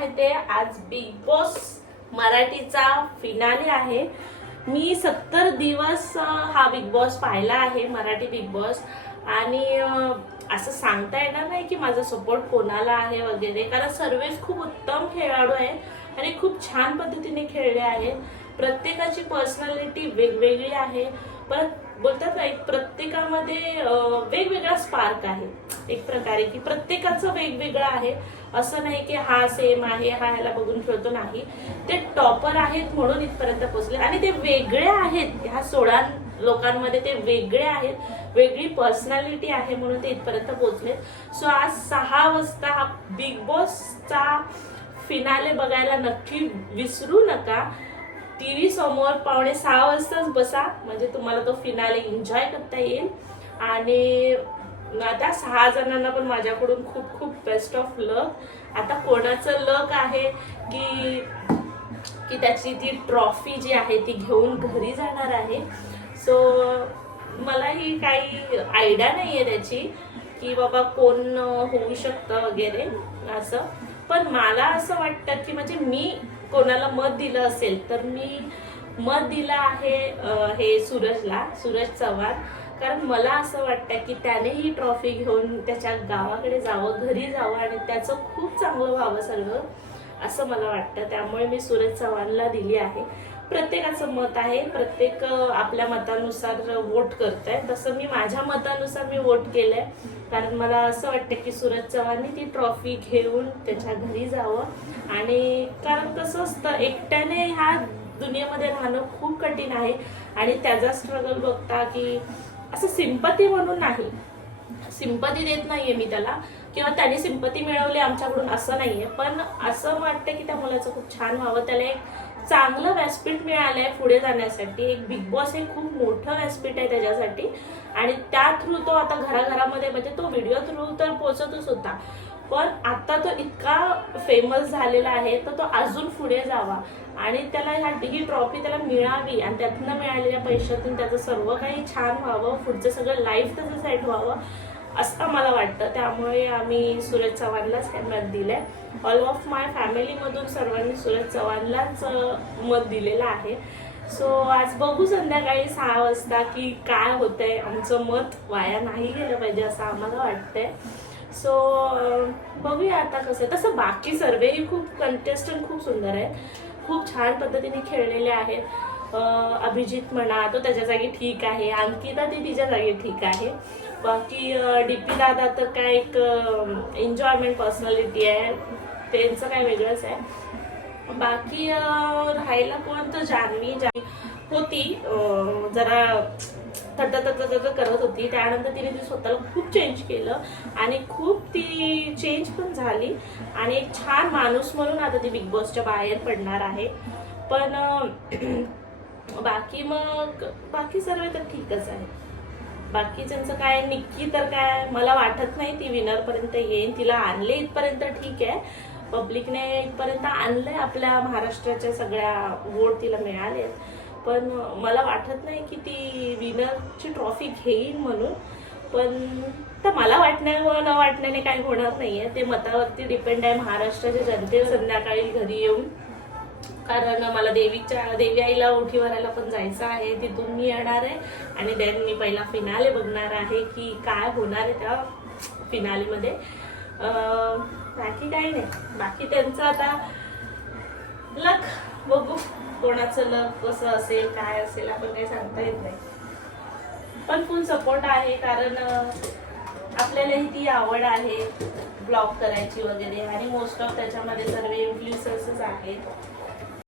माहितीये, आज big boss मराठीचा फिनाले आहे। मी 70 दिवस हा बिग बॉस पाहिला आहे, मराठी बिग बॉस। आणि असं सांगता येणार नाही की माझा सपोर्ट कोणाला आहे वगैरे, कारण सर्वच खूप उत्तम खेळाडू आहे आणि खूप छान पद्धतीने खेळले आहेत। प्रत्येकाची पर्सनॅलिटी वेगवेगळी आहे, परत बोलतात ना, एक प्रत्येकामध्ये वेगवेगळा स्पार्क आहे एक प्रकारे, की प्रत्येकाचं वेगवेगळं आहे। असं नाही की हा सेम आहे, हा ह्याला बघून खेळतो, नाही। ते टॉपर आहेत म्हणून इथपर्यंत पोहोचले आणि ते वेगळे आहेत, ह्या 16 लोकांमध्ये ते वेगळे आहेत, वेगळी पर्सनॅलिटी आहे म्हणून ते इथपर्यंत पोहोचले। सो आज 6 वाजता हा बिग बॉसचा फिनाले बघायला नक्की विसरू नका। टीव्ही समोर 5:45 वाजताच बसा, म्हणजे तुम्हाला तो फिनाले एन्जॉय करता येईल। आणि त्या 6 जणांना पण माझ्याकडून खूप खूप बेस्ट ऑफ लक। आता कोणाचं लक आहे की की त्याची ती ट्रॉफी जी आहे ती घेऊन घरी जाणार आहे। सो मलाही काही आयडिया नाहीये त्याची की बाबा कोण होऊ शकतं वगैरे असं, पण मला असं वाटतं की म्हणजे मी कोणाला मत दिलं असेल तर मी मत दिलं आहे हे सूरजला, सूरज चव्हाण। कारण मला असं वाटतं की त्याने ही ट्रॉफी घेऊन त्याच्या गावाकडे जावं, घरी जावं आणि त्याचं खूप चांगलं व्हावं सगळं, असं मला वाटतं। त्यामुळे मी सूरज चव्हाणला दिली आहे। प्रत्येकाचं मत आहे, प्रत्येक आपल्या मतानुसार वोट करताय, तसं मी माझ्या मतानुसार मी वोट केलंय। कारण मला असं वाटतं की सूरज चव्हाणने ती ट्रॉफी घेऊन त्याच्या घरी जावं। आणि कारण कसं असतं, एकट्याने ह्या दुनियेमध्ये राहणं खूप कठीण आहे आणि त्याचा स्ट्रगल बघता की असं सिंपती म्हणून नाही, सिंपती देत नाहीये मी त्याला किंवा त्याने सिंपती मिळवली आमच्याकडून असं नाहीये, पण असं वाटतं की त्या मुलाचं खूप छान व्हावं, त्याला एक चांगलं व्यासपीठ मिळालंय पुढे जाण्यासाठी। एक बिग बॉस हे खूप मोठं व्यासपीठ आहे त्याच्यासाठी आणि त्या थ्रू तो आता घराघरामध्ये, म्हणजे तो व्हिडिओ थ्रू तर पोहोचतच होता, पण आता तो इतका फेमस झालेला आहे तर तो अजून पुढे जावा आणि त्याला ही ट्रॉफी त्याला मिळावी आणि त्यातनं मिळालेल्या पैशातून त्याचं सर्व काही छान व्हावं, पुढचं सगळं लाईफ त्याचं सेट व्हावं असं मला वाटतं। त्यामुळे आम्ही सूरज चव्हाणलाच हे मत दिलंय। ऑल ऑफ माय फॅमिलीमधून सर्वांनी सूरज चव्हाणलाच मत दिलेलं आहे। सो आज बघू संध्याकाळी 6 वाजता की काय होतंय। आमचं मत वाया नाही गेलं पाहिजे असं आम्हाला वाटतंय। सो बघूया आता कसं आहे। तसं बाकी सर्वही खूप कंटेस्टंट खूप सुंदर आहेत, खूप छान पद्धतीने खेळलेले आहेत। अभिजित म्हणा तो त्याच्या जागी ठीक आहे, अंकिता ती तिच्या जागी ठीक आहे, बाकी डीपी दादा तर काय एक एन्जॉयमेंट पर्सनॅलिटी आहे, त्यांचं काय वेगळंच आहे। बाकी राहायला कोण तर जान्हवी होती, जरा तट करत होती, त्यानंतर तिने स्वतःला खूप चेंज केलं आणि खूप ती चेंज पण झाली आणि एक छान माणूस म्हणून आता ती बिग बॉसच्या बाहेर पडणार आहे। पण बाकी सर्व तर ठीकच आहे। बाकीच्यांचं काय, निक्की तर काय मला वाटत नाही ती विनर पर्यंत येईल, तिला आणले इथपर्यंत ठीक आहे, पब्लिकने इथपर्यंत आणलंय, आपल्या महाराष्ट्राच्या सगळ्या वोट तिला मिळाले, पण मला वाटत नाही की ती विनरची ट्रॉफी घेईल म्हणून। पण तर मला वाटण्यावर न वाटण्याने काही होणार नाहीये, ते मतावरती डिपेंड आहे महाराष्ट्राच्या जनतेवर संध्याकाळी घरी येऊन। कारण मला देवी आईला ओठी भरायला पण जायचं आहे, तिथून मी येणार आहे आणि देन मी पहिला फिनाले बघणार आहे की काय होणार आहे त्या फिनालेमध्ये। बाकी काही नाही, बाकी त्यांचं आता लक बघू, कोणाचं लक कसं असेल काय असेल आपण काही सांगता येत नाही, पण फुल सपोर्ट आहे। कारण आपल्यालाही ती आवड आहे ब्लॉग करायची वगैरे आणि मोस्ट ऑफ त्याच्यामध्ये सर्व इन्फ्लुएन्सर्स आहेत।